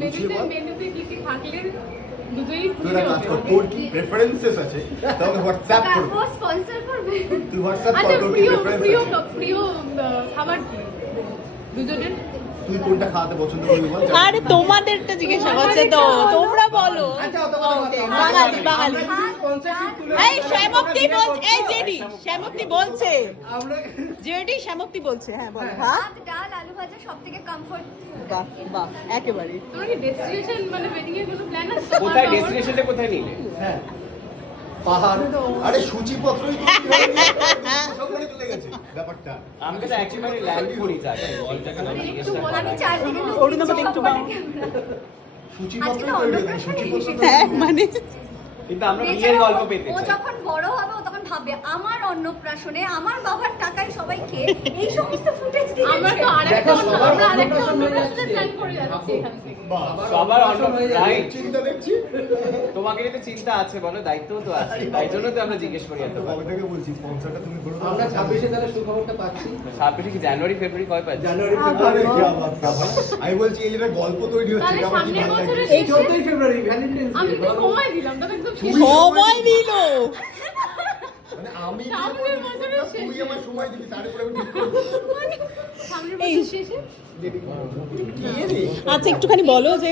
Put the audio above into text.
গুছিয়ে মেনুতে মেনুতে কি কি থাকলে দুটোই তুই কাজ কর তোর কি প্রেফারেন্সেস আছে? তাহলে হোয়াটসঅ্যাপ কর ও স্পন্সর করবে? তুই হোয়াটসঅ্যাপ কর তোর প্রিয় প্রিয় প্রিয় খাবার কি? দুজনের? তুই কোনটা খাওয়াতে পছন্দ করবি বল? আরে তোমাদেরটা জিজ্ঞাসা করছে তো তোমরা বলো আচ্ছা অত কথা বলতে হবে না। বাঙালি বাঙালি। এই শ্যামক্তি বলছে এই জেডি শ্যামক্তি বলছে? জেডি শ্যামক্তি বলছে? হ্যাঁ বলো। হ্যাঁ। ভাত ডাল আলু ভাজা সব থেকে বাহ বাহ একেবারে। তোমরা কি ডেস্টিনেশন মানে ওয়েডিং এর কোনো প্ল্যান আছে? কোথায় ডেস্টিনেশনটা কোথায় নিলে? হ্যাঁ। পাহাড়। আরে সূচিপত্রই তো সবখানে চলে গেছে। ব্যাপারটা। আমি তো একেবারে ল্যান্ড করি আমি চারদিকে একটু অন্নপ্রাশনে হ্যাঁ। মানে কিন্তু আমরা বিয়ের গল্প ও- পেতে ও যখন বড় হবে ও তখন ভাববে আমার অন্নপ্রাশনে আমার বাবার টাকায় সবাই খেয়ে এই সমস্ত ফুটেজ আমরা তো আরেকটা আমরা আরেকটা অন্নপ্রাশন প্ল্যান করে যাচ্ছি সবার। রাইট চিন্তা দেখছি। তোমাদেরই তো চিন্তা আছে বলো দায়িত্ব তো আছে। তাই জন্য তো আমরা জিজ্ঞেস করি এত কবে থেকে বলছি স্পন্সরটা তুমি করো আমরা 26 তাহলে সুখবরটা পাচ্ছি। 26 কি জানুয়ারি ফেব্রুয়ারি কবে পাচ্ছি? জানুয়ারি হ্যাঁ, ফেব্রুয়ারি আমি বলছি এই যে গল্প তৈরি হচ্ছে এই 14 ফেব্রুয়ারি ভ্যালেন্টাইন আমি তো সময় দিলাম তবে একদম সময় সময় দিবি। মানে আচ্ছা একটুখানি বলো যে